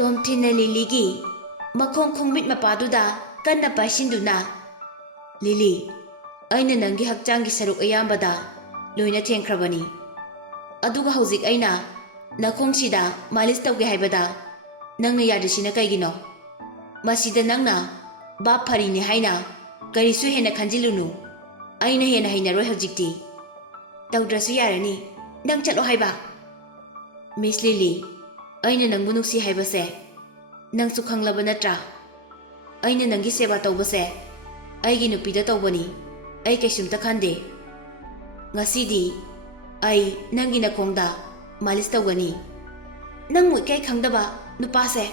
ꯇꯣꯝꯊꯤꯟꯅ ꯂꯤꯂꯤꯒꯤ ꯃꯈꯣꯡ ꯈꯣꯡꯃꯤꯠ ꯃꯄꯥꯗꯨꯗ ꯀꯟꯅ ꯄꯥꯏꯁꯤꯟꯗꯨꯅ, "ꯂꯤꯂꯤ, ꯑꯩꯅ ꯅꯪꯒꯤ ꯍꯛꯆꯥꯡꯒꯤ ꯁꯔꯨꯛ ꯑꯌꯥꯝꯕꯗ ꯂꯣꯏꯅ ꯊꯦꯡꯈ꯭ꯔꯕꯅꯤ꯫ ꯑꯗꯨꯒ ꯍꯧꯖꯤꯛ ꯑꯩꯅ ꯅꯈꯣꯡꯁꯤꯗ ꯃꯥꯂꯤꯁ ꯇꯧꯒꯦ ꯍꯥꯏꯕꯗ ꯅꯪꯅ ꯌꯥꯗ꯭ꯔꯤꯁꯤꯅ ꯀꯩꯒꯤꯅꯣ? ꯃꯁꯤꯗ ꯅꯪꯅ ꯚꯥꯞ ꯐꯔꯤꯅꯤ ꯍꯥꯏꯅ ꯀꯔꯤꯁꯨ ꯍꯦꯟꯅ ꯈꯟꯖꯤꯜꯂꯨꯅꯨ꯫ ꯑꯩꯅ ꯍꯦꯟꯅ ꯍꯩꯅꯔꯣꯏ ꯍꯧꯖꯤꯛꯇꯤ꯫ ꯇꯧꯗ꯭ꯔꯁꯨ ꯌꯥꯔꯅꯤ, ꯅꯪ ꯆꯠꯂꯣ ꯍꯥꯏꯕ꯫ ꯃꯤꯁ ꯂꯤꯂꯤ, ꯑꯩꯅ ꯅꯪꯕꯨ ꯅꯨꯡꯁꯤ ꯍꯥꯏꯕꯁꯦ ꯅꯪꯁꯨ ꯈꯪꯂꯕ ꯅꯠꯇ꯭ꯔꯥ? ꯑꯩꯅ ꯅꯪꯒꯤ ꯁꯦꯕꯥ ꯇꯧꯕꯁꯦ ꯑꯩꯒꯤ ꯅꯨꯄꯤꯗ ꯇꯧꯕꯅꯤ, ꯑꯩ ꯀꯩꯁꯨꯝꯇ ꯈꯟꯗꯦ꯫ ꯉꯁꯤꯗꯤ ꯑꯩ ꯅꯪꯒꯤ ꯅꯈꯣꯡꯗ ꯃꯥꯂꯤꯁ ꯇꯧꯒꯅꯤ꯫ ꯅꯪꯕꯨ ꯏꯀꯥꯏ ꯈꯪꯗꯕ ꯅꯨꯄꯥꯁꯦ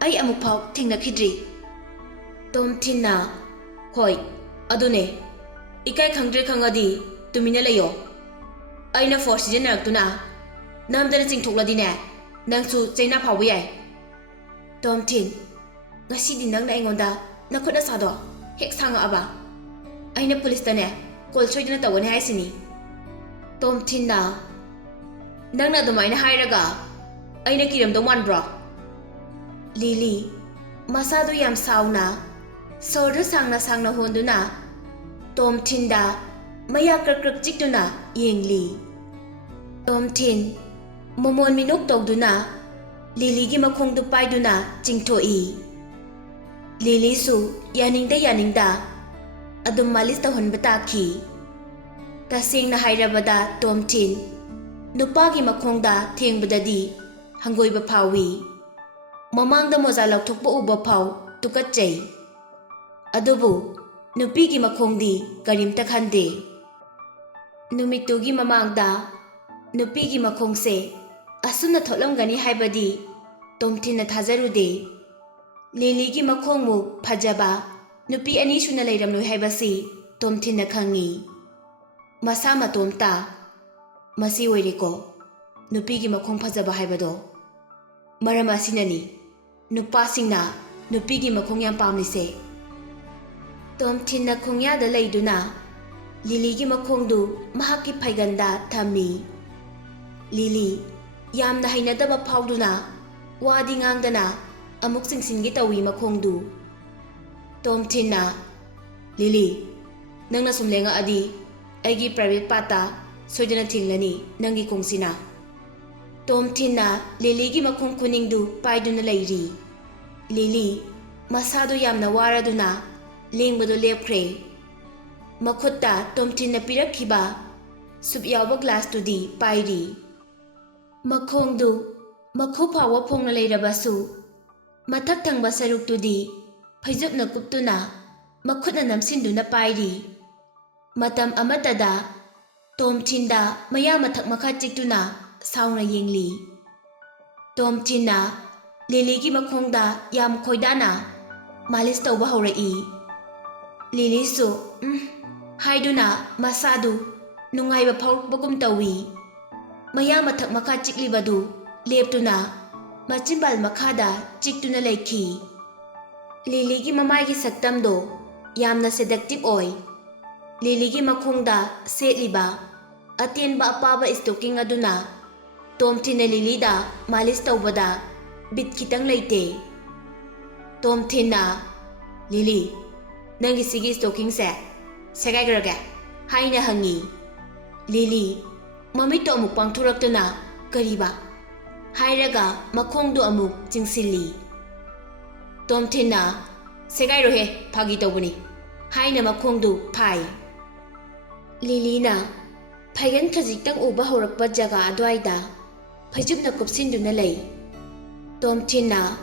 ꯑꯩ ꯑꯃꯨꯛꯐꯥꯎ ꯊꯦꯡꯅꯈꯤꯗ꯭ꯔꯤ꯫ ꯇꯣꯝꯊꯤꯟꯅ, "ꯍꯣꯏ, ꯑꯗꯨꯅꯦ, ꯏꯀꯥꯏ ꯈꯪꯗ꯭ꯔꯦ ꯈꯪꯉꯗꯤ ꯇꯨꯃꯤꯟꯅ ꯂꯩꯌꯣ꯫ ꯑꯩꯅ ꯐꯣꯔꯁ ꯁꯤꯖꯤꯟꯅꯔꯛꯇꯨꯅ ꯅꯝꯗꯅ ꯆꯤꯡꯊꯣꯛꯂꯗꯤꯅꯦ, ꯅꯪꯁꯨ ꯆꯩꯅꯥ ꯐꯥꯎꯕ ꯌꯥꯏ꯫ ꯇꯣꯝꯊꯤꯟ, ꯉꯁꯤꯗꯤ ꯅꯪꯅ ꯑꯩꯉꯣꯟꯗ ꯅꯈꯨꯠ ꯅꯁꯥꯗꯣ ꯍꯦꯛ ꯁꯥꯡꯉꯛꯑꯕ ꯑꯩꯅ ꯄꯨꯂꯤꯁꯇꯅꯦ ꯀꯣꯜ ꯁꯣꯏꯗꯅ ꯇꯧꯒꯅꯤ ꯍꯥꯏꯁꯤꯅꯤ꯫ ꯇꯣꯝꯊꯤꯟꯅ, "ꯅꯪꯅ ꯑꯗꯨꯃꯥꯏꯅ ꯍꯥꯏꯔꯒ ꯑꯩꯅ ꯀꯤꯔꯝꯗꯧ ꯃꯥꯟꯕ꯭ꯔꯣ?" ꯂꯤꯂꯤ ꯃꯁꯥꯗꯨ ꯌꯥꯝ ꯁꯥꯎꯅ ꯁꯣꯔꯗꯨ ꯁꯥꯡꯅ ꯁꯥꯡꯅ ꯍꯣꯟꯗꯨꯅ ꯇꯣꯝꯊꯤꯟꯗ ꯃꯌꯥ ꯀ꯭ꯔꯛ ꯀ꯭ꯔꯛ ꯆꯤꯛꯇꯨꯅ ꯌꯦꯡꯂꯤ꯫ ꯇꯣꯝꯊꯤꯟ ꯃꯃꯣꯟ ꯃꯤꯅꯣꯛ ꯇꯧꯗꯨꯅ ꯂꯤꯂꯤꯒꯤ ꯃꯈꯣꯡꯗꯨ ꯄꯥꯏꯗꯨꯅ ꯆꯤꯡꯊꯣꯛꯏ꯫ ꯂꯤꯂꯤꯁꯨ ꯌꯥꯅꯤꯡꯗ ꯌꯥꯅꯤꯡꯗ ꯑꯗꯨꯝ ꯃꯥꯂꯤꯁ ꯇꯧꯍꯟꯕ ꯇꯥꯈꯤ꯫ ꯇꯁꯦꯡꯅ ꯍꯥꯏꯔꯕꯗ ꯇꯣꯝꯊꯤꯟ ꯅꯨꯄꯥꯒꯤ ꯃꯈꯣꯡꯗ ꯊꯦꯡꯕꯗꯗꯤ ꯍꯪꯒꯣꯏꯕ ꯐꯥꯎꯏ꯫ ꯃꯃꯥꯡꯗ ꯃꯣꯖꯥ ꯂꯧꯊꯣꯛꯄ ꯎꯕ ꯐꯥꯎ ꯇꯨꯀꯠꯆꯩ꯫ ꯑꯗꯨꯕꯨ ꯅꯨꯄꯤꯒꯤ ꯃꯈꯣꯡꯗꯤ ꯀꯔꯤꯝꯇ ꯈꯟꯗꯦ꯫ ꯅꯨꯃꯤꯠꯇꯨꯒꯤ ꯃꯃꯥꯡꯗ ꯅꯨꯄꯤꯒꯤ ꯃꯈꯣꯡꯁꯦ ꯑꯁꯨꯝꯅ ꯊꯣꯠꯂꯝꯒꯅꯤ ꯍꯥꯏꯕꯗꯤ ꯇꯣꯝꯊꯤꯟꯅ ꯊꯥꯖꯔꯨꯗꯦ꯫ ꯂꯤꯂꯤꯒꯤ ꯃꯈꯣꯡꯃꯨꯛ ꯐꯖꯕ ꯅꯨꯄꯤ ꯑꯅꯤ ꯁꯨꯅ ꯂꯩꯔꯝꯂꯣꯏ ꯍꯥꯏꯕꯁꯤ ꯇꯣꯝꯊꯤꯟꯅ ꯈꯪꯉꯤ꯫ ꯃꯁꯥ ꯃꯇꯣꯝꯇ ꯃꯁꯤ ꯑꯣꯏꯔꯦꯀꯣ ꯅꯨꯄꯤꯒꯤ ꯃꯈꯣꯡ ꯐꯖꯕ ꯍꯥꯏꯕꯗꯣ꯫ ꯃꯔꯝ ꯑꯁꯤꯅꯅꯤ ꯅꯨꯄꯥꯁꯤꯡꯅ ꯅꯨꯄꯤꯒꯤ ꯃꯈꯣꯡ ꯌꯥꯝ ꯄꯥꯝꯂꯤꯁꯦ꯫ ꯇꯣꯝꯊꯤꯟꯅ ꯈꯣꯡꯌꯥꯗ ꯂꯩꯗꯨꯅ ꯂꯤꯂꯤꯒꯤ ꯃꯈꯣꯡꯗꯨ ꯃꯍꯥꯛꯀꯤ ꯐꯩꯒꯟꯗ ꯊꯝꯃꯤ꯫ ꯂꯤꯂꯤ ꯌꯥꯝꯅ ꯍꯩꯅꯗꯕ ꯐꯥꯎꯗꯨꯅ ꯋꯥꯗꯤ ꯉꯥꯡꯗꯅ ꯑꯃꯨꯛ ꯆꯤꯡꯁꯤꯟꯒꯦ ꯇꯧꯏ ꯃꯈꯣꯡꯗꯨ꯫ ꯇꯣꯝꯊꯤꯟꯅ, "ꯂꯤꯂꯤ, ꯅꯪꯅ ꯁꯨꯝ ꯂꯦꯡꯉꯛꯑꯗꯤ ꯑꯩꯒꯤ ꯄ꯭ꯔꯥꯏꯚꯦꯠ ꯄꯥꯔꯠꯇ ꯁꯣꯏꯗꯅ ꯊꯦꯡꯂꯅꯤ ꯅꯪꯒꯤ ꯈꯣꯡꯁꯤꯅ." ꯇꯣꯝꯊꯤꯟꯅ ꯂꯤꯂꯤꯒꯤ ꯃꯈꯣꯡ ꯈꯨꯅꯤꯡꯗꯨ ꯄꯥꯏꯗꯨꯅ ꯂꯩꯔꯤ꯫ ꯂꯤꯂꯤ ꯃꯁꯥꯗꯨ ꯌꯥꯝꯅ ꯋꯥꯔꯗꯨꯅ ꯂꯦꯡꯕꯗꯨ ꯂꯦꯞꯈ꯭ꯔꯦ꯫ ꯃꯈꯨꯠꯇ ꯇꯣꯝꯊꯤꯟꯅ ꯄꯤꯔꯛꯈꯤꯕ ꯁꯨꯞ ꯌꯥꯎꯕ ꯒ꯭ꯂꯥꯁꯇꯨꯗꯤ ꯄꯥꯏꯔꯤ꯫ ꯃꯈꯣꯡꯗꯨ ꯃꯈꯨ ꯐꯥꯎꯕ ꯐꯣꯡꯅ ꯂꯩꯔꯕꯁꯨ ꯃꯊꯛ ꯊꯪꯕ ꯁꯔꯨꯛꯇꯨꯗꯤ ꯐꯩꯖꯨꯞꯅ ꯀꯨꯞꯇꯨꯅ ꯃꯈꯨꯠꯅ ꯅꯝꯁꯤꯟꯗꯨꯅ ꯄꯥꯏꯔꯤ꯫ ꯃꯇꯝ ꯑꯃꯠꯇꯗ ꯇꯣꯝꯊꯤꯟꯗ ꯃꯌꯥ ꯃꯊꯛ ꯃꯈꯥ ꯆꯤꯛꯇꯨꯅ ꯁꯥꯎꯅ ꯌꯦꯡꯂꯤ꯫ ꯇꯣꯝꯊꯤꯟꯅ ꯂꯤꯂꯤꯒꯤ ꯃꯈꯣꯡꯗ ꯌꯥꯝ ꯈꯣꯏꯗꯥꯅ ꯃꯥꯂꯤꯁ ꯇꯧꯕ ꯍꯧꯔꯛꯏ꯫ ꯂꯤꯂꯤꯁꯨ ꯍꯥꯏꯗꯨꯅ ꯃꯁꯥꯗꯨ ꯅꯨꯡꯉꯥꯏꯕ ꯐꯥꯎꯔꯛꯄꯒꯨꯝ ꯇꯧꯏ꯫ ꯃꯌꯥ ꯃꯊꯛ ꯃꯈꯥ ꯆꯤꯛꯂꯤꯕꯗꯨ लेप्तुना मचिंबाल मखादा चिक्तुना लेखी। लिलीगी ममाईगी सक्तमदो यामना सेडक्टिव ओय। लिलीगी मखोंगदा सेटलिबा अतेनबा अपाबा स्टोकिंग अदुना तोमथिने लिलीदा मालिश तौबदा बिट खितंग लेते। तोमथिना लिली नंगी सिगी स्टोकिंग से सेगाइग्रगे हाइना हंगी। लिली ममितो अमुक पांगथुरक्तुना करीबा हाइरगा मखोंदु अमुक चिंगसिली। तोमथिना सेगाइरोहे फागी तौबनी हाइना मखोंदु फाई। लिलीना फैगन खजिक्तंग उबा हौरक्पा जगा अद्वाइदा फैजुबना कुपसिंदुना लई। तोमथिना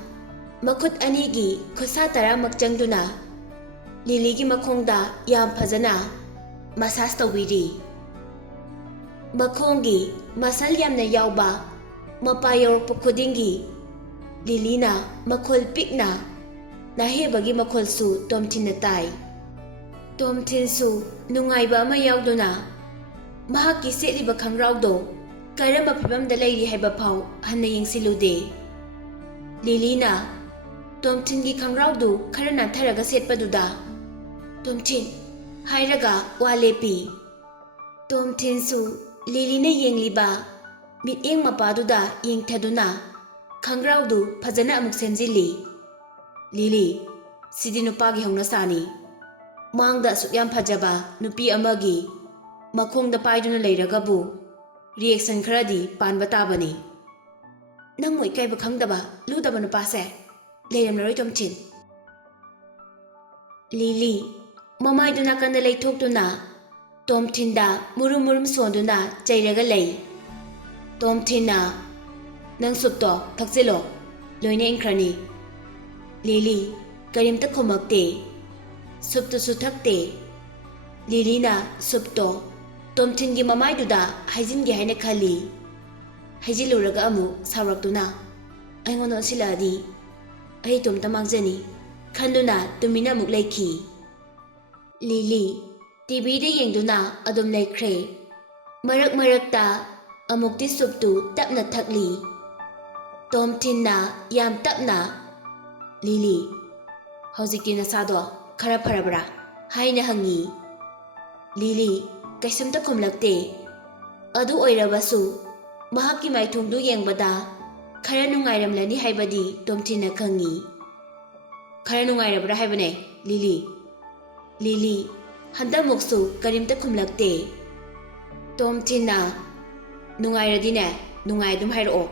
मखुत अनीगी खुसा तरामक चंगदुना लिलीगी मखोंदा याम फजना मसाज तौबिरी। मखोंगी मसल यामना यावबा मपा यौरक्पा खुदिंगी लिलीना मखोल पिकना नाहेबगी मखोलसु तोमथिना ताई। तोमथिनसु नुंगाइबा अमा यावदुना महाकी सेटलिबा खंगरावदो करम्बा फिबमदा लैरी हाइबा फाव हन्ना येंसिलुदे। लिलीना तोमथिनगी खंगरावदु खरा नाथरगा सेटपदुदा तोमथिन हाइरगा वा लेपी। तोमथिनसु लिलीना येंगलिबा मिटएंग मपादुदा येंगथदुना ꯈꯪꯒ꯭ꯔꯥꯎꯗꯨ ꯐꯖꯅ ꯑꯃꯨꯛ ꯁꯦꯝꯖꯤꯜꯂꯤ꯫ ꯂꯤꯂꯤ, ꯁꯤꯗꯤ ꯅꯨꯄꯥꯒꯤ ꯍꯧꯅꯁꯥꯅꯤ꯫ ꯃꯥꯡꯗ ꯑꯁꯨꯛ ꯌꯥꯝ ꯐꯖꯕ ꯅꯨꯄꯤ ꯑꯃꯒꯤ ꯃꯈꯣꯡꯗ ꯄꯥꯏꯗꯨꯅ ꯂꯩꯔꯒꯕꯨ ꯔꯤꯑꯦꯛꯁꯟ ꯈꯔꯗꯤ ꯄꯥꯟꯕ ꯇꯥꯕꯅꯤ꯫ ꯅꯪꯕꯨ ꯏꯀꯥꯏꯕ ꯈꯪꯗꯕ ꯂꯨꯗꯕ ꯅꯨꯄꯥꯁꯦ ꯂꯩꯔꯝꯂꯔꯣꯏ ꯇꯣꯝꯊꯤꯟ꯫ ꯂꯤꯂꯤ ꯃꯃꯥꯏꯗꯨ ꯅꯥꯀꯟꯗ ꯂꯩꯊꯣꯛꯇꯨꯅ ꯇꯣꯝꯊꯤꯟꯗ ꯃꯨꯔꯨꯝ ꯃꯨꯔꯨꯝ ꯁꯣꯟꯗꯨꯅ ꯆꯩꯔꯒ ꯂꯩ꯫ ꯇꯣꯝꯊꯤꯟꯅ ꯅꯪ ꯁꯨꯞꯇꯣ ꯊꯛꯆꯤꯜꯂꯣ, ꯂꯣꯏꯅ ꯏꯪꯈ꯭ꯔꯅꯤ꯫ ꯂꯤꯂꯤ ꯀꯔꯤꯝꯇ ꯈꯨꯝꯃꯛꯇꯦ, ꯁꯨꯞꯇꯨꯁꯨ ꯊꯛꯇꯦ꯫ ꯂꯤꯂꯤꯅ ꯁꯨꯞꯇꯣ ꯇꯣꯝꯊꯤꯟꯒꯤ ꯃꯃꯥꯏꯗꯨꯗ ꯍꯩꯖꯤꯟꯒꯦ ꯍꯥꯏꯅ ꯈꯜꯂꯤ꯫ ꯍꯩꯖꯤꯜꯂꯨꯔꯒ ꯑꯃꯨꯛ ꯁꯥꯎꯔꯛꯇꯨꯅ ꯑꯩꯉꯣꯟꯗ ꯑꯣꯟꯁꯤꯜꯂꯛꯑꯗꯤ ꯑꯩ ꯏꯇꯣꯝꯇ ꯃꯥꯡꯖꯅꯤ ꯈꯟꯗꯨꯅ ꯇꯨꯃꯤꯟꯅ ꯑꯃꯨꯛ ꯂꯩꯈꯤ꯫ ꯂꯤꯂꯤ ꯇꯤꯚꯤꯗ ꯌꯦꯡꯗꯨꯅ ꯑꯗꯨꯝ ꯂꯩꯈ꯭ꯔꯦ꯫ ꯃꯔꯛ ꯃꯔꯛꯇ ꯑꯃꯨꯛꯇꯤ ꯁꯨꯞꯇꯨ ꯇꯞꯅ ꯊꯛꯂꯤ꯫ ꯇꯣꯝꯊꯤꯟꯅ ꯌꯥꯝ ꯇꯞꯅ ꯂꯤꯂꯤ, ꯍꯧꯖꯤꯛꯇꯤ ꯅꯁꯥꯗꯣ ꯈꯔ ꯐꯔꯕ꯭ꯔꯥ ꯍꯥꯏꯅ ꯍꯪꯉꯤ꯫ ꯂꯤꯂꯤ ꯀꯩꯁꯨꯝꯇ ꯈꯨꯝꯂꯛꯇꯦ꯫ ꯑꯗꯨ ꯑꯣꯏꯔꯕꯁꯨ ꯃꯍꯥꯛꯀꯤ ꯃꯥꯏꯊꯣꯡꯗꯨ ꯌꯦꯡꯕꯗ ꯈꯔ ꯅꯨꯡꯉꯥꯏꯔꯝꯂꯅꯤ ꯍꯥꯏꯕꯗꯤ ꯇꯣꯝꯊꯤꯟꯅ ꯈꯪꯉꯤ꯫ ꯈꯔ ꯅꯨꯡꯉꯥꯏꯔꯕ꯭ꯔꯥ ꯍꯥꯏꯕꯅꯦ ꯂꯤꯂꯤ꯫ ꯂꯤꯂꯤ ꯍꯟꯗꯛꯃꯨꯛꯁꯨ ꯀꯔꯤꯝꯇ ꯈꯨꯝꯂꯛꯇꯦ꯫ ꯇꯣꯝꯊꯤꯟꯅ ꯅꯨꯡꯉꯥꯏꯔꯗꯤꯅꯦ ꯅꯨꯡꯉꯥꯏ ꯑꯗꯨꯝ ꯍꯥꯏꯔꯛꯑꯣ,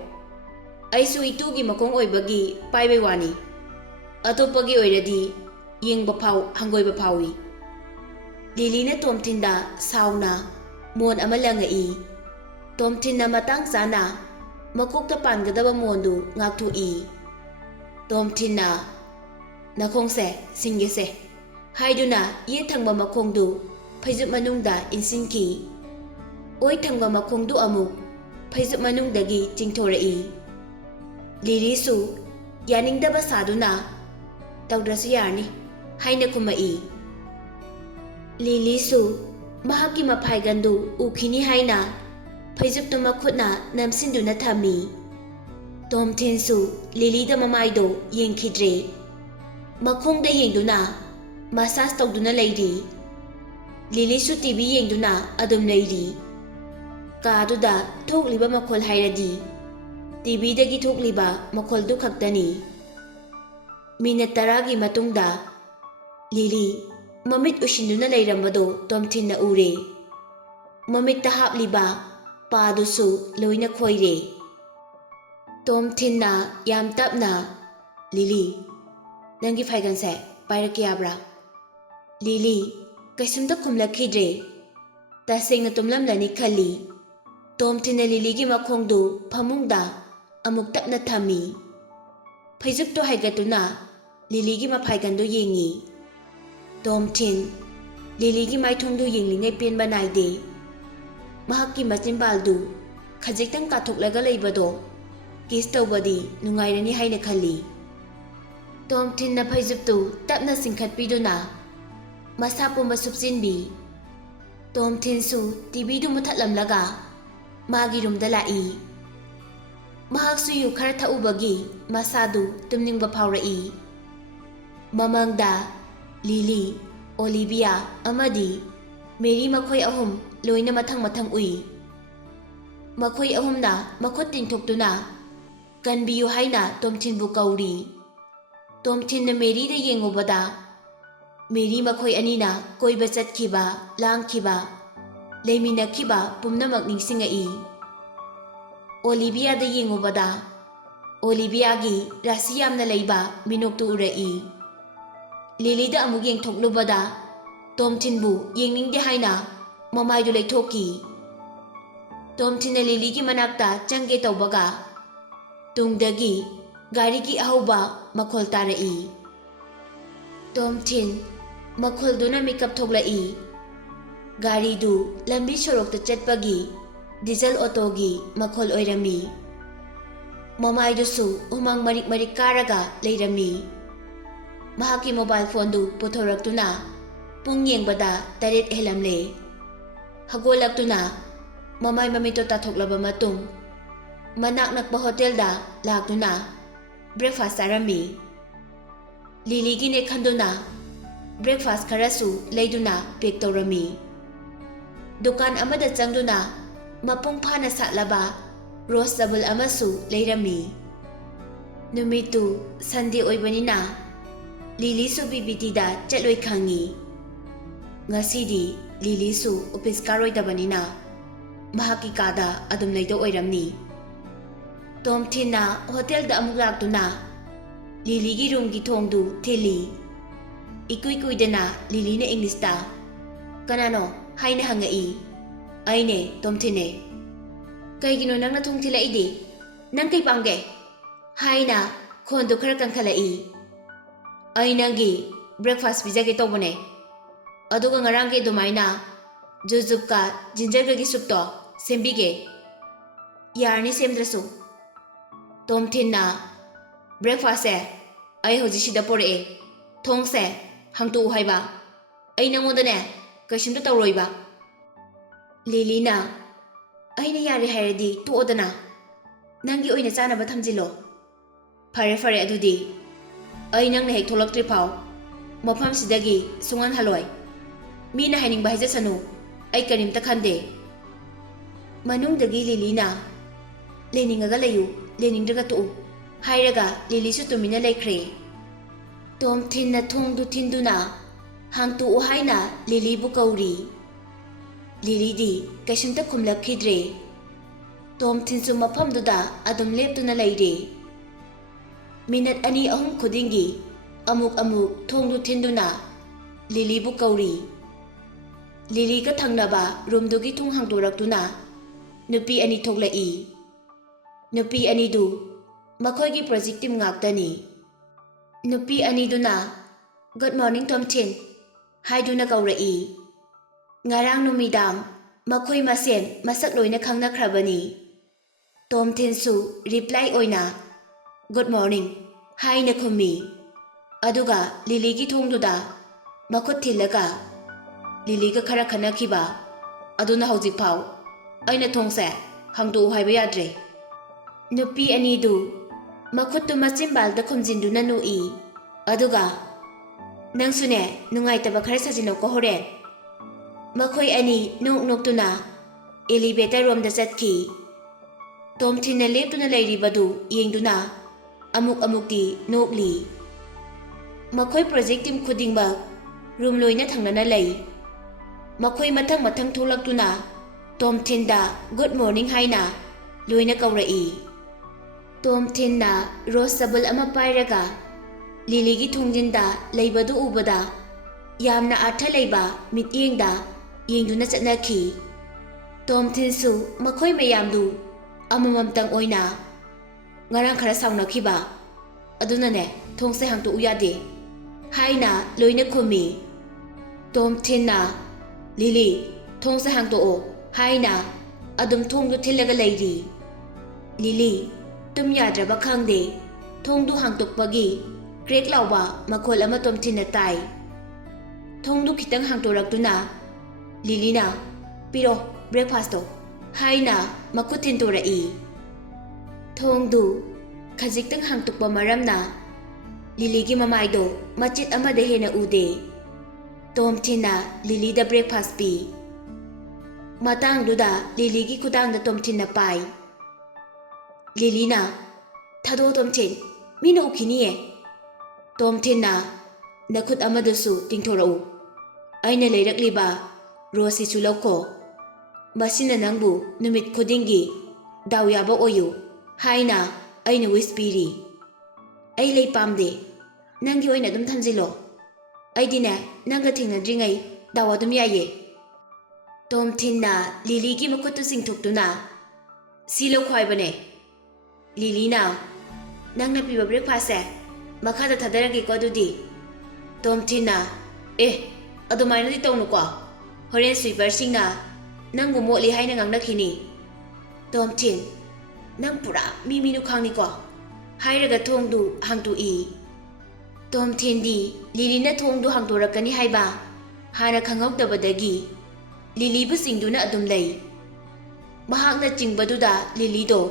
ꯑꯩꯁꯨ ꯏꯇꯨꯒꯤ ꯃꯈꯣꯡ ꯑꯣꯏꯕꯒꯤ ꯄꯥꯏꯕꯩ ꯋꯥꯅꯤ, ꯑꯇꯣꯞꯄꯒꯤ ꯑꯣꯏꯔꯗꯤ ꯌꯦꯡꯕ ꯐꯥꯎ ꯍꯪꯒꯣꯏꯕ ꯐꯥꯎꯏ꯫ ꯂꯤꯂꯤꯅ ꯇꯣꯝꯊꯤꯟꯗ ꯁꯥꯎꯅ ꯃꯣꯟ ꯑꯃ ꯂꯪꯉꯛꯏ꯫ ꯇꯣꯝꯊꯤꯟꯅ ꯃꯇꯥꯡ ꯆꯥꯅ ꯃꯀꯣꯛꯇ ꯄꯥꯟꯒꯗꯕ ꯃꯣꯟꯗꯨ ꯉꯥꯛꯊꯣꯛꯏ꯫ ꯇꯣꯝꯊꯤꯟꯅ ꯅꯈꯣꯡꯁꯦ ꯁꯤꯡꯒꯦꯁꯦ ꯍꯥꯏꯗꯨꯅ ꯌꯦꯠ ꯊꯪꯕ ꯃꯈꯣꯡꯗꯨ ꯐꯩꯖꯨꯞ ꯃꯅꯨꯡꯗ ꯏꯟꯁꯤꯟꯈꯤ꯫ ꯑꯣꯏ ꯊꯪꯕ ꯃꯈꯣꯡꯗꯨ ꯑꯃꯨꯛ ꯐꯩꯖꯨꯞ ꯃꯅꯨꯡꯗꯒꯤ ꯆꯤꯡꯊꯣꯔꯛꯏ꯫ ꯂꯤꯂꯤꯁꯨ ꯌꯥꯅꯤꯡꯗꯕ ꯁꯥꯗꯨꯅ ꯇꯧꯗ꯭ꯔꯁꯨ ꯌꯥꯔꯅꯤ ꯍꯥꯏꯅ ꯈꯨꯝꯃꯛꯏ꯫ ꯂꯤꯂꯤꯁꯨ ꯃꯍꯥꯛꯀꯤ ꯃꯐꯥꯏꯒꯟꯗꯨ ꯎꯈꯤꯅꯤ ꯍꯥꯏꯅ ꯐꯩꯖꯨꯞꯇꯨ ꯃꯈꯨꯠꯅ ꯅꯝꯁꯤꯟꯗꯨꯅ ꯊꯝꯃꯤ꯫ ꯇꯣꯝꯊꯤꯟꯁꯨ ꯂꯤꯂꯤꯗ ꯃꯃꯥꯏꯗꯣ ꯌꯦꯡꯈꯤꯗ꯭ꯔꯦ꯫ ꯃꯈꯣꯡꯗ ꯌꯦꯡꯗꯨꯅ ꯃꯁꯥꯖ ꯇꯧꯗꯨꯅ ꯂꯩꯔꯤ꯫ ꯂꯤꯂꯤꯁꯨ ꯇꯤꯚꯤ ꯌꯦꯡꯗꯨꯅ ꯑꯗꯨꯝ ꯂꯩꯔꯤ꯫ ꯀꯥꯗꯨꯗ ꯊꯣꯛꯂꯤꯕ ꯃꯈꯣꯜ ꯍꯥꯏꯔꯗꯤ ꯇꯤꯚꯤꯗꯒꯤ ꯊꯣꯛꯂꯤꯕ ꯃꯈꯣꯜꯗꯨ ꯈꯛꯇꯅꯤ꯫ ꯃꯤꯅꯠ 10ꯒꯤ ꯃꯇꯨꯡꯗ ꯂꯤꯂꯤ ꯃꯃꯤꯠ ꯎꯏꯁꯤꯟꯗꯨꯅ ꯂꯩꯔꯝꯕꯗꯣ ꯇꯣꯝꯊꯤꯟꯅ ꯎꯔꯦ꯫ ꯃꯃꯤꯠꯇ ꯍꯥꯞꯂꯤꯕ ꯄꯥꯗꯨꯁꯨ ꯂꯣꯏꯅ ꯈꯣꯏꯔꯦ꯫ ꯇꯣꯝꯊꯤꯟꯅ ꯌꯥꯝ ꯇꯞꯅ ꯂꯤꯂꯤ, ꯅꯪꯒꯤ ꯐꯥꯏꯒꯟꯁꯦ ꯄꯥꯏꯔꯛꯀꯦ ꯌꯥꯕ꯭ꯔꯥ? ꯂꯤꯂꯤ ꯀꯩꯁꯨꯝꯇ ꯈꯨꯝꯂꯛꯈꯤꯗ꯭ꯔꯦ꯫ ꯇꯁꯦꯡꯅ ꯇꯨꯝꯂꯝꯂꯅꯤ ꯈꯜꯂꯤ꯫ ꯇꯣꯝꯊꯤꯟꯅ ꯂꯤꯂꯤꯒꯤ ꯃꯈꯣꯡꯗꯨ ꯐꯃꯨꯡꯗ ꯑꯃꯨꯛ ꯇꯞꯅ ꯊꯝꯃꯤ꯫ ꯐꯩꯖꯨꯞꯇꯨ ꯍꯥꯏꯒꯠꯇꯨꯅ ꯂꯤꯂꯤꯒꯤ ꯃꯐꯥꯏꯒꯟꯗꯨ ꯌꯦꯡꯉꯤ꯫ ꯇꯣꯝꯊꯤꯟ ꯂꯤꯂꯤꯒꯤ ꯃꯥꯏꯊꯣꯡꯗꯨ ꯌꯦꯡꯂꯤꯉꯩ ꯄꯦꯟꯕ ナꯏꯗꯦ꯫ ꯃꯍꯥꯛꯀꯤ ꯃꯆꯤꯟꯕꯥꯜꯗꯨ ꯈꯖꯤꯛꯇꯪ ꯀꯥꯊꯣꯛꯂꯒ ꯂꯩꯕꯗꯣ ꯀꯤꯁ ꯇꯧꯕꯗꯤ ꯅꯨꯡꯉꯥꯏꯔꯅꯤ ꯍꯥꯏꯅ ꯈꯜꯂꯤ꯫ ꯇꯣꯝꯊꯤꯟꯅ ꯐꯩꯖꯨꯞꯇꯨ ꯇꯞꯅ ꯆꯤꯡꯈꯠꯄꯤꯗꯨꯅ ꯃꯁꯥ ꯄꯨꯝꯕ ꯁꯨꯞꯆꯤꯟꯕꯤ꯫ ꯇꯣꯝꯊꯤꯟꯁꯨ ꯇꯤꯚꯤꯗꯨ ꯃꯨꯊꯠꯂꯝꯂꯒ ꯃꯥꯒꯤ ꯔꯨꯝꯗ ꯂꯥꯛꯏ꯫ ꯃꯍꯥꯛꯁꯨ ꯌꯨ ꯈꯔ ꯊꯛꯎꯕꯒꯤ ꯃꯁꯥꯗꯨ ꯇꯨꯝꯅꯤꯡꯕ ꯐꯥꯎꯔꯛꯏ꯫ ꯃꯃꯪꯗ ꯂꯤꯂꯤ, ꯑꯣꯂꯤꯚꯤꯌꯥ ꯑꯃꯗꯤ ꯃꯦꯔꯤ ꯃꯈꯣꯏ ꯑꯍꯨꯝ ꯂꯣꯏꯅ ꯃꯊꯪ ꯃꯊꯪ ꯎꯏ꯫ ꯃꯈꯣꯏ ꯑꯍꯨꯝꯅ ꯃꯈꯨꯠ ꯇꯤꯡꯊꯣꯛꯇꯨꯅ ꯀꯟꯕꯤꯌꯨ ꯍꯥꯏꯅ ꯇꯣꯝꯊꯤꯟꯕꯨ ꯀꯧꯔꯤ꯫ ꯇꯣꯝꯊꯤꯟꯅ ꯃꯦꯔꯤꯗ ꯌꯦꯡꯉꯨꯕꯗ ꯃꯦꯔꯤ ꯃꯈꯣꯏ ꯑꯅꯤꯅ ꯀꯣꯏꯕ ꯆꯠꯈꯤꯕ, ꯂꯥꯡꯈꯤꯕ, ꯂꯩꯃꯤꯟꯅꯈꯤꯕ ꯄꯨꯝꯅꯃꯛ ꯅꯤꯡꯁꯤꯡꯉꯛꯏ꯫ ꯑꯣꯂꯤꯚꯤꯌꯥꯗ ꯌꯦꯡꯉꯨꯕꯗ ꯑꯣꯂꯤꯚꯤꯌꯥꯒꯤ ꯔꯥꯁꯤ ꯌꯥꯝꯅ ꯂꯩꯕ ꯃꯤꯅꯣꯛꯇꯨ ꯎꯔꯛꯏ꯫ ꯂꯤꯂꯤꯗ ꯑꯃꯨꯛ ꯌꯦꯡꯊꯣꯛꯂꯨꯕꯗ ꯇꯣꯝꯊꯤꯟꯕꯨ ꯌꯦꯡꯅꯤꯡꯗꯦ ꯍꯥꯏꯅ ꯃꯃꯥꯏꯗꯨ ꯂꯩꯊꯣꯛꯈꯤ꯫ ꯇꯣꯝꯊꯤꯟꯅ ꯂꯤꯂꯤꯒꯤ ꯃꯅꯥꯛꯇ ꯆꯪꯒꯦ ꯇꯧꯕꯒ ꯇꯨꯡꯗꯒꯤ ꯒꯥꯔꯤꯒꯤ ꯑꯍꯧꯕ ꯃꯈꯣꯜ ꯇꯥꯔꯛꯏ꯫ ꯇꯣꯝꯊꯤꯟ ꯃꯈꯣꯜꯗꯨꯅ ꯃꯤꯀꯞ ꯊꯣꯛꯂꯛꯏ꯫ ꯒꯥꯔꯤꯗꯨ ꯂꯝꯕꯤ ꯁꯣꯔꯣꯛꯇ ꯆꯠꯄꯒꯤ ꯗꯤꯖꯜ ꯑꯣꯇꯣꯒꯤ ꯃꯈꯣꯜ ꯑꯣꯏꯔꯝꯃꯤ꯫ ꯃꯃꯥꯏꯗꯨꯁꯨ ꯍꯨꯃꯥꯡ ꯃꯔꯤꯛ ꯃꯔꯤꯛ ꯀꯥꯔꯒ ꯂꯩꯔꯝꯃꯤ꯫ ꯃꯍꯥꯛꯀꯤ ꯃꯣꯕꯥꯏꯜ ꯐꯣꯟꯗꯨ ꯄꯨꯊꯣꯔꯛꯇꯨꯅ ꯄꯨꯡ ꯌꯦꯡꯕꯗ 7 ꯍꯦꯜꯂꯝꯂꯦ꯫ ꯍꯧꯒꯠꯂꯛꯇꯨꯅ ꯃꯃꯥꯏ ꯃꯃꯤꯠꯇꯨ ꯇꯥꯊꯣꯛꯂꯕ ꯃꯇꯨꯡ ꯃꯅꯥꯛ ꯅꯛꯄ ꯍꯣꯇꯦꯜꯗ ꯂꯥꯛꯇꯨꯅ ꯕ꯭ꯔꯦꯛꯐꯥꯁ ꯆꯥꯔꯝꯃꯤ꯫ ꯂꯤꯂꯤꯒꯤꯅꯦ ꯈꯟꯗꯨꯅ ꯕ꯭ꯔꯦꯛꯐꯥꯁ ꯈꯔꯁꯨ ꯂꯩꯗꯨꯅ ꯄꯦꯛ ꯇꯧꯔꯝꯃꯤ꯫ ꯗꯨꯀꯥꯟ ꯑꯃꯗ ꯆꯪꯗꯨꯅ ꯃꯄꯨꯡ ꯐꯥꯅ ꯁꯥꯠꯂꯕ ꯔꯣꯁ ꯆꯕꯨꯜ ꯑꯃꯁꯨ ꯂꯩꯔꯝꯃꯤ꯫ नुमितु संडे ओइबनिना लीलीसु बीबीटीदा चलोय खंगी ngasidi लीलीसु ऑफिस कारोइदबनिना महाकी कादा अदुम लैदो ओइरमनी तोम थिना होटल दा अमुक लाक्तुना लीली की रूम की थोंगदु थिली इकुई कुइदना लीली ने इंग्लिश ता कनानो हाइना हंगई आइने तोम थिने कईगिनो नंगना थोंग थिलाइदि नंग कई पांगे हाइना खोंदु खर कंखलाई आई नंगी ब्रेकफास्ट पिजागे तोबने अदुगा ngarangge दुमाइना जुजुबका जिंजरगगी सुपतो सेम्बिगे यारनी सेमद्रसु तोम थिना ब्रेकफास्ट से आई होजिसिदा पोरे थोंग से हंगतु हाइबा आई नंगोदने कशिमतो तौरोइबा लीलीना आइने यारे हायरदी तोदना नंगी ओइना चानाबा थमजिलो फरे फरे अदुदी आई नंगने हेक थोलक्ट्रि फाव मफम सिदगी सुंगन हलोय मीना हाइनिंगबा हाइजसनु आई करिमता खंदे मनुंगदगी लीलीना लेनिंगगा लयु लेनिंगद्रगा तु हाइरगा लीलीसु तुमिना लेख्रे तोम थिन्ना थोंगदु थिंदुना हांगतु हाइना लीलीबु कौरी लीलीदी कैसुमता खुमलखिद्रे तोम थिनसु मफमदुदा अदुम लेप्तुना लैरे मिनट अनि अहुम खुदिंगी अमुक अमुक थोंगदु थिंदुना लीलीबु कौरी लीलीगा थंगनाबा रूमदुगी थोंग हांगदोरक्तुना नुपी अनि थोक्लई नुपी अनिदु मखोयगी प्रोजेक्ट टीम ngaktani नुपी अनिदुना गुड मॉर्निंग तोमथिन हाइदुना कौरई ngarang numidang makhoi masen masak loina khangna khrabani tomthinsu reply oina good morning haina khumi aduga lily gi thongduda makhot thilaga lily ga khara khana khiba aduna hojik phau aina thongse hangdu haiba yadre nupi ani du makhot tu machimbal da khumjinduna nui aduga nangsune nungai taba khara sajino ko hore मखोई अनि नोक नोक्तुना elevator रोम दा चटकी तोम थिना लेप्तुना लैरिबदु येंगदुना अमुक अमुकती नोकली मखोई project team खुदिंगबा room लोइना थंगना लै मखोई मथंग मथंग थोलक्तुना तोम थिनदा good morning हाइना लोइना कौरई तोम थिना रोज सबल अमा पाइरगा लीलीगी थोंजिंदा लैबदु उबदा यामना अर्थ लैबा मित्येंगदा येंगदुना चटनाखी तोम थिनसु मखोई मयामदु अमममतंग ओइना ngarang khara saunakhiba adunane thongse hangtu uyade haina loina khumi tom thinna lili thongse hangtu o haina adum thongdu thilaga leiri lili tum yadraba khangde thongdu hangtukpagi crack lawba makhol ama tom thinna tai thongdu khitang hangtoraktuna लीलीना पिरो breakfast तो हाइना मखुथिन तोरई थोंगदु खजिक्तंग हांगतुकपा मरमना लीलीगी ममाइदो मचित अमदे हेना उदे तोम थिना लीलीदा breakfast P मतांगदुदा लीलीगी खुदांगदा तोम थिना पाई लीलीना थादो तोम thin Meena उखिनिए तोम थिना नखुद अमदसु तिंथोरउ आइना लेरकलिबा Rossi चुलौको मसिना नंगबु नुमित खुदिंगी दाव याबा ओयु हाइना आइना wish पीरी आई लै पामदे नंगी ओइना दुम थंजिलो आइदिने नंगा थिंगनद्रिङै दाव अदुम याये तोम थिन्ना लीलीगी मखुतु सिंथुक्तुना सिलो ख्वाइबने लीलीना नंगना पीबा ब्रेकफास्ट से मखादा थदरगे को दुदी तोम थिन्ना ए अदुमाइना दि तौनुको होरेन स्वीपर सिंगना नंगबु मोली हाइना ngangnakini तोम थिन नंग पुरा मिमिनु खांगनिको हाइरगा थोंगदु हांगतु ई तोम थिनदी लीलीना थोंगदु हांगतोरकनी हाइबा हाना खंगौदबदगी लीलीबु सिंगदुना अदुम लै महाकना चिंगबदुदा लीलीदो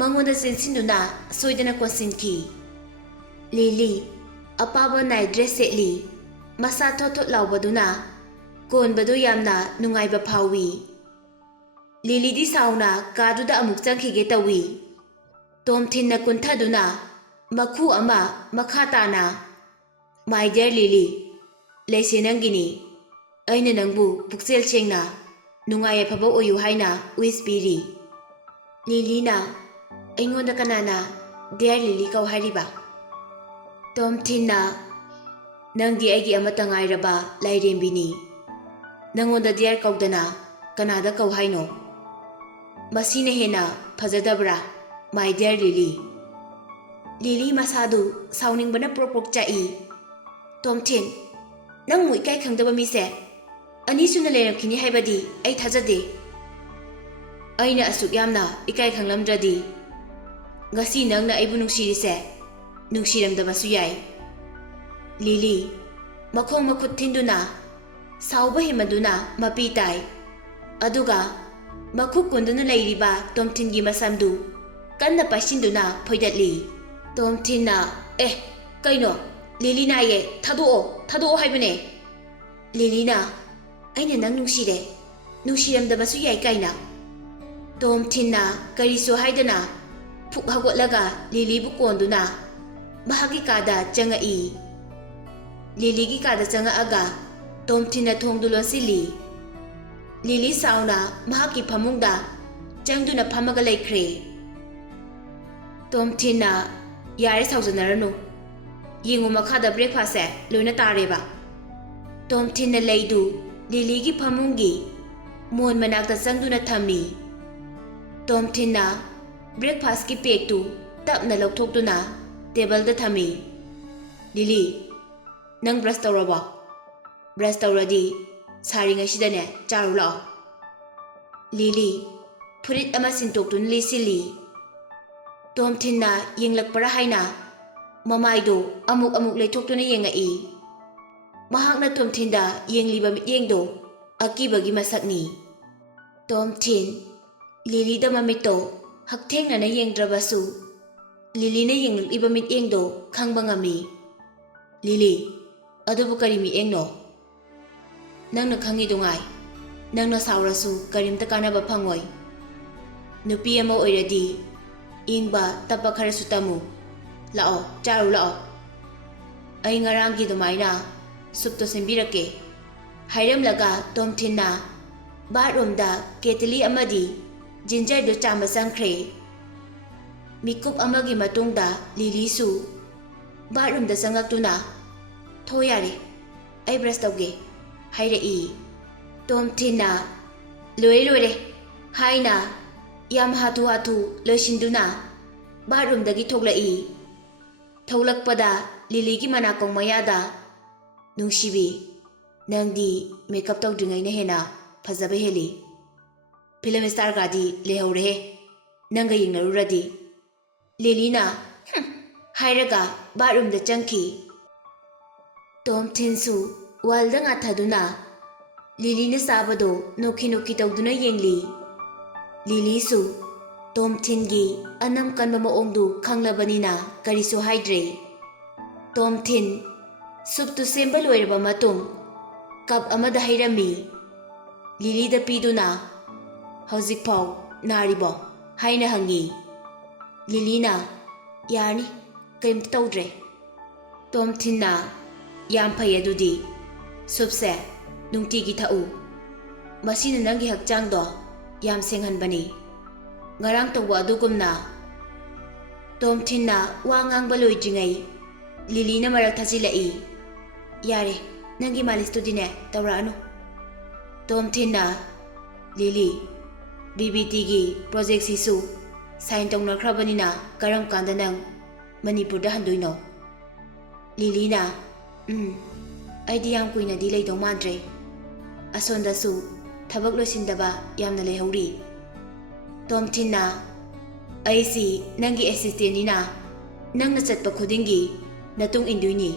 मंगोदा सिनसिनदुना सोइदना कोसिनकी लीली अपाबा नाइ ड्रेस सेटली मसा थोथोत लाउबदुना कोनबदु यामना नुंगाइबा फावी लीलीदी साउना कादुदा अमुक चंखिगे तवी तोम थिन्ना कुंथादुना ꯃꯈꯨ ꯑꯃ ꯃꯈꯥ ꯇꯥꯅ ꯃꯥꯏ ꯗꯤꯌꯔ ꯂꯤꯂꯤ ꯂꯩꯁꯦ ꯅꯪꯒꯤꯅꯤ ꯑꯩꯅ ꯅꯪꯕꯨ ꯄꯨꯛꯆꯦꯜ ꯁꯦꯡꯅ ꯅꯨꯡꯉꯥꯏ ꯌꯥꯏꯐꯕ ꯑꯣꯏꯌꯨ ꯍꯥꯏꯅ ꯋꯤꯁ ꯄꯤꯔꯤ ꯂꯤꯂꯤꯅ ꯑꯩꯉꯣꯟꯗ ꯀꯅꯥꯅ ꯗꯤꯌꯔ ꯂꯤꯂꯤ ꯀꯧ ꯍꯥꯏꯔꯤꯕ ꯇꯣꯝ ꯊꯤꯟꯅ ꯅꯪꯗꯤ ꯑꯩꯒꯤ ꯑꯃꯠꯇ ꯉꯥꯏꯔꯕ ꯂꯥꯏꯔꯦꯝꯕꯤꯅꯤ ꯅꯪꯉꯣꯟꯗ ꯗꯤꯌꯔ ꯀꯧꯗꯅ ꯀꯅꯥꯗ ꯀꯧ ꯍꯥꯏꯅꯣ ꯃꯁꯤꯅ ꯍꯦꯟꯅ ꯐꯖꯗꯕ꯭ꯔꯥ ꯃꯥꯏ ꯗꯤꯌꯔ ꯂꯤꯂꯤ ꯂꯤꯂꯤ ꯃꯁꯥꯗꯨ ꯁꯥꯎꯅꯤꯡꯕꯅ ꯄ꯭ꯔꯣꯛ ꯄ꯭ꯔꯣꯛ ꯆꯥꯛꯏ ꯇꯣꯝꯊꯤꯟ ꯅꯪꯕꯨ ꯏꯀꯥꯏ ꯈꯪꯗꯕ ꯃꯤꯁꯦ ꯑꯅꯤꯁꯨꯅ ꯂꯩꯔꯝꯈꯤꯅꯤ ꯍꯥꯏꯕꯗꯤ ꯑꯩ ꯊꯥꯖꯗꯦ ꯑꯩꯅ ꯑꯁꯨꯛ ꯌꯥꯝꯅ ꯏꯀꯥꯏ ꯈꯪꯂꯝꯗ꯭ꯔꯗꯤ ꯉꯁꯤ ꯅꯪꯅ ꯑꯩꯕꯨ ꯅꯨꯡꯁꯤꯔꯤꯁꯦ ꯅꯨꯡꯁꯤꯔꯝꯗꯕꯁꯨ ꯌꯥꯏ ꯂꯤꯂꯤ ꯃꯈꯣꯡ ꯃꯈꯨꯠ ꯊꯤꯟꯗꯨꯅ ꯁꯥꯎꯕ ꯍꯦꯟꯃꯟꯗꯨꯅ ꯃꯄꯤ ꯇꯥꯏ ꯑꯗꯨꯒ ꯃꯈꯨ ꯀꯨꯟꯗꯨꯅ ꯂꯩꯔꯤꯕ ꯇꯣꯝꯊꯤꯟꯒꯤ ꯃꯁꯝꯗꯨ ꯀꯟꯅ ꯄꯥꯏꯁꯤꯟꯗꯨꯅ ꯐꯣꯏꯗꯠꯂꯤ ꯇꯣꯝꯊꯤꯟꯅ ꯀꯩꯅꯣ ꯂꯤꯂꯤ ꯅꯥꯏꯌꯦ ꯊꯥꯗꯣꯛꯑꯣ ꯍꯥꯏꯕꯅꯦ ꯂꯤꯂꯤꯅ ꯑꯩꯅ ꯅꯪ ꯅꯨꯡꯁꯤꯔꯦ ꯅꯨꯡꯁꯤꯔꯝꯗꯕꯁꯨ ꯌꯥꯏ ꯀꯥꯏꯅ ꯇꯣꯝꯊꯤꯟꯅ ꯀꯔꯤꯁꯨ ꯍꯥꯏꯗꯅ ꯐꯨꯛ ꯍꯧꯒꯠꯂꯒ ꯂꯤꯂꯤꯕꯨ ꯀꯣꯟꯗꯨꯅ ꯃꯍꯥꯛꯀꯤ ꯀꯥꯗ ꯆꯪꯉꯛꯏ ꯂꯤꯂꯤꯒꯤ ꯀꯥꯗ ꯆꯪꯉꯛꯑꯒ ꯇꯣꯝꯊꯤꯟꯅ ꯊꯣꯡꯗꯨ ꯂꯣꯟꯁꯤꯜꯂꯤ ꯂꯤꯂꯤ ꯁꯥꯎꯅ ꯃꯍꯥꯛꯀꯤ ꯐꯃꯨꯡꯗ ꯆꯪꯗꯨꯅ ꯐꯝꯃꯒ ꯂꯩꯈ꯭ꯔꯦ ꯇꯣꯝꯊꯤꯟꯅ ꯌꯥꯔꯦ ꯁꯥꯎꯖꯅꯔꯅꯨ ꯌꯦꯡꯉꯨ ꯃꯈꯥꯗ ꯕ꯭ꯔꯦꯛꯐꯥꯁꯁꯦ ꯂꯣꯏꯅ ꯇꯥꯔꯦꯕ ꯇꯣꯝꯊꯤꯟꯅ ꯂꯩꯗꯨ ꯂꯤꯂꯤꯒꯤ ꯐꯃꯨꯡꯒꯤ ꯃꯣꯟ ꯃꯅꯥꯛꯇ ꯆꯪꯗꯨꯅ ꯊꯝꯃꯤ ꯇꯣꯝꯊꯤꯟꯅ ꯕ꯭ꯔꯦꯛꯐꯥꯁꯀꯤ ꯄꯦꯛꯇꯨ ꯇꯞꯅ ꯂꯧꯊꯣꯛꯇꯨꯅ ꯇꯦꯕꯜꯗ ꯊꯝꯃꯤ ꯂꯤꯂꯤ ꯅꯪ ꯕ꯭ꯔꯁ ꯇꯧꯔꯕꯣ ꯕ꯭ꯔꯁ ꯇꯧꯔꯗꯤ ꯁꯥꯔꯤꯉꯩꯁꯤꯗꯅꯦ ꯆꯥꯔꯨ ꯂꯥꯛꯑꯣ ꯂꯤꯂꯤ ꯐꯨꯔꯤꯠ ꯑꯃ ꯁꯤꯟꯇꯣꯛꯇꯨꯅ ꯂꯤꯠꯁꯤꯜꯂꯤ ꯇꯣꯝꯊꯤꯟꯅ ꯌꯦꯡꯂꯛꯄꯔꯥ ꯍꯥꯏꯅ ꯃꯃꯥꯏꯗꯣ ꯑꯃꯨꯛ ꯂꯩꯊꯣꯛꯇꯨꯅ ꯌꯦꯡꯉꯛꯏ ꯃꯍꯥꯛꯅ ꯇꯣꯝꯊꯤꯟꯗ ꯌꯦꯡꯂꯤꯕ ꯃꯤꯠꯌꯦꯡꯗꯣ ꯑꯀꯤꯕꯒꯤ ꯃꯁꯛꯅꯤ ꯇꯣꯝꯊꯤꯟ ꯂꯤꯂꯤꯗ ꯃꯃꯤꯠꯇꯣ ꯍꯛꯊꯦꯡꯅꯅ ꯌꯦꯡꯗ꯭ꯔꯕꯁꯨ ꯂꯤꯂꯤꯅ ꯌꯦꯡꯂꯛꯂꯤꯕ ꯃꯤꯠꯌꯦꯡꯗꯣ ꯈꯪꯕ ꯉꯝꯃꯤ ꯂꯤꯂꯤ ꯑꯗꯨꯕꯨ ꯀꯔꯤ ꯃꯤꯠꯌꯦꯡꯅꯣ ꯅꯪꯅ ꯈꯪꯉꯤꯗꯨꯉꯥꯏ ꯅꯪꯅ ꯁꯥꯎꯔꯁꯨ ꯀꯔꯤꯝꯇ ꯀꯥꯟꯅꯕ ꯐꯪꯉꯣꯏ ꯅꯨꯄꯤ ꯑꯃ ꯑꯣꯏꯔꯗꯤ ꯏꯪꯕ ꯇꯞꯄ ꯈꯔꯁꯨ ꯇꯝꯃꯨ ꯂꯥꯛꯑꯣ ꯆꯥꯔꯨ ꯂꯥꯛꯑꯣ ꯑꯩ ꯉꯔꯥꯡꯒꯤ ꯑꯗꯨꯃꯥꯏꯅ ꯁꯨꯞꯇꯣ ꯁꯦꯝꯕꯤꯔꯛꯀꯦ ꯍꯥꯏꯔꯝꯂꯒ ꯇꯣꯝꯊꯤꯟꯅ ꯕꯥꯠꯔꯨꯝꯗ ꯀꯦꯇꯂꯤ ꯑꯃꯗꯤ ꯖꯤꯟꯖꯔꯗꯨ ꯆꯥꯝꯕ ꯆꯪꯈ꯭ꯔꯦ ꯃꯤꯀꯨꯞ ꯑꯃꯒꯤ ꯃꯇꯨꯡꯗ ꯂꯤꯂꯤꯁꯨ ꯕꯥꯠꯔꯨꯝꯗ ꯆꯪꯉꯛꯇꯨꯅ ꯊꯣ ꯌꯥꯔꯦ ꯑꯩ ꯕ꯭ꯔꯁ ꯇꯧꯒꯦ ꯍꯥꯏꯔꯛꯏ ꯇꯣꯝꯊꯤꯟꯅ ꯂꯣꯏꯔꯦ ꯍꯥꯏꯅ ꯌꯥꯝ ꯍꯥꯊꯨ ꯂꯣꯏꯁꯤꯟꯗꯨꯅ ꯕꯥꯠꯔꯨꯝꯗꯒꯤ ꯊꯣꯛꯂꯛꯏ ꯊꯣꯛꯂꯛꯄꯗ ꯂꯤꯂꯤꯒꯤ ꯃꯅꯥꯀꯣꯡ ꯃꯌꯥꯗ ꯅꯨꯡꯁꯤꯕꯤ ꯅꯪꯗꯤ ꯃꯦꯀꯞ ꯇꯧꯗ꯭ꯔꯤꯉꯩꯅ ꯍꯦꯟꯅ ꯐꯖꯕ ꯍꯦꯜꯂꯤ ꯐꯤꯂꯝ ꯁ꯭ꯇꯥꯔꯒꯗꯤ ꯂꯩꯍꯧꯔꯦꯍꯦ ꯅꯪꯒ ꯌꯦꯡꯅꯔꯨꯔꯗꯤ ꯂꯤꯂꯤꯅ ꯍꯥꯏꯔꯒ ꯕꯥꯠꯔꯨꯝꯗ ꯆꯪꯈꯤ ꯇꯣꯝꯊꯤꯟꯁꯨ ꯋꯥꯜꯗ ꯉꯥꯊꯗꯨꯅ ꯂꯤꯂꯤꯅ ꯆꯥꯕꯗꯣ ꯅꯣꯛꯈꯤ ꯇꯧꯗꯨꯅ ꯌꯦꯡꯂꯤ ꯂꯤꯂꯤꯁꯨ ꯇꯣꯝꯊꯤꯟꯒꯤ ꯑꯅꯝ ꯀꯟꯕ ꯃꯑꯣꯡꯗꯨ ꯈꯪꯂꯕꯅꯤꯅ ꯀꯔꯤꯁꯨ ꯍꯥꯏꯗ꯭ꯔꯦ ꯇꯣꯝꯊꯤꯟ ꯁꯨꯞꯇꯨ ꯁꯦꯝꯕ ꯂꯣꯏꯔꯕ ꯃꯇꯨꯡ ꯀꯞ ꯑꯃꯗ ꯍꯩꯔꯝꯃꯤ ꯂꯤꯂꯤꯗ ꯄꯤꯗꯨꯅ ꯍꯧꯖꯤꯛꯐꯥꯎ ꯅꯥꯔꯤꯕꯣ ꯍꯥꯏꯅ ꯍꯪꯉꯤ ꯂꯤꯂꯤꯅ ꯌꯥꯔꯅꯤ ꯀꯔꯤꯝꯇ ꯇꯧꯗ꯭ꯔꯦ ꯇꯣꯝꯊꯤꯟꯅ ꯌꯥꯝ ꯐꯩ ꯑꯗꯨꯗꯤ ꯁꯨꯞꯁꯦ ꯅꯨꯡꯇꯤꯒꯤ ꯊꯛꯎ ꯃꯁꯤꯅ ꯅꯪꯒꯤ ꯍꯛꯆꯥꯡꯗꯣ ꯌꯥꯝ ꯁꯦꯡꯍꯟꯕꯅꯤ ꯉꯔꯥꯡ ꯇꯧꯕ ꯑꯗꯨꯒꯨꯝꯅ ꯇꯣꯝꯊꯤꯟꯅ ꯋꯥ ꯉꯥꯡꯕ ꯂꯣꯏꯗ꯭ꯔꯤꯉꯩ ꯂꯤꯂꯤꯅ ꯃꯔꯛ ꯊꯠꯆꯤꯜꯂꯛꯏ ꯌꯥꯔꯦ ꯅꯪꯒꯤ ꯃꯥꯂꯤꯁꯇꯨꯗꯤꯅꯦ ꯇꯧꯔꯛꯑꯅꯨ ꯇꯣꯝꯊꯤꯟꯅ ꯂꯤꯂꯤ BBTꯒꯤ ꯄ꯭ꯔꯣꯖꯦꯛꯁꯤꯁꯨ ꯁꯥꯏꯟ ꯇꯧꯅꯈ꯭ꯔꯕꯅꯤ나 ꯀꯔꯝ ꯀꯥꯟꯗ ꯅꯪ ꯃꯅꯤꯄꯨꯔꯗ ꯍꯟꯗꯣꯏꯅꯣ ꯂꯤꯂꯤꯅ ꯑꯩꯗꯤ ꯌꯥꯝ ꯀꯨꯏꯅꯗꯤ ꯂꯩꯗꯧ ꯃꯥꯟꯗ꯭ꯔꯦ ꯑꯁꯣꯟꯗꯁꯨ ꯊꯕꯛ ꯂꯣꯏꯁꯤꯟꯗꯕ ꯌꯥꯝꯅ ꯂꯩꯍꯧꯔꯤ ꯇꯣꯝꯊꯤꯟꯅ ꯑꯩꯁꯤ ꯅꯪꯒꯤ ꯑꯦꯁꯤꯁꯇꯦꯟꯅꯤꯅ ꯅꯪꯅ ꯆꯠꯄ ꯈꯨꯗꯤꯡꯒꯤ ꯅꯇꯨꯡ ꯏꯟꯗꯣꯏꯅꯤ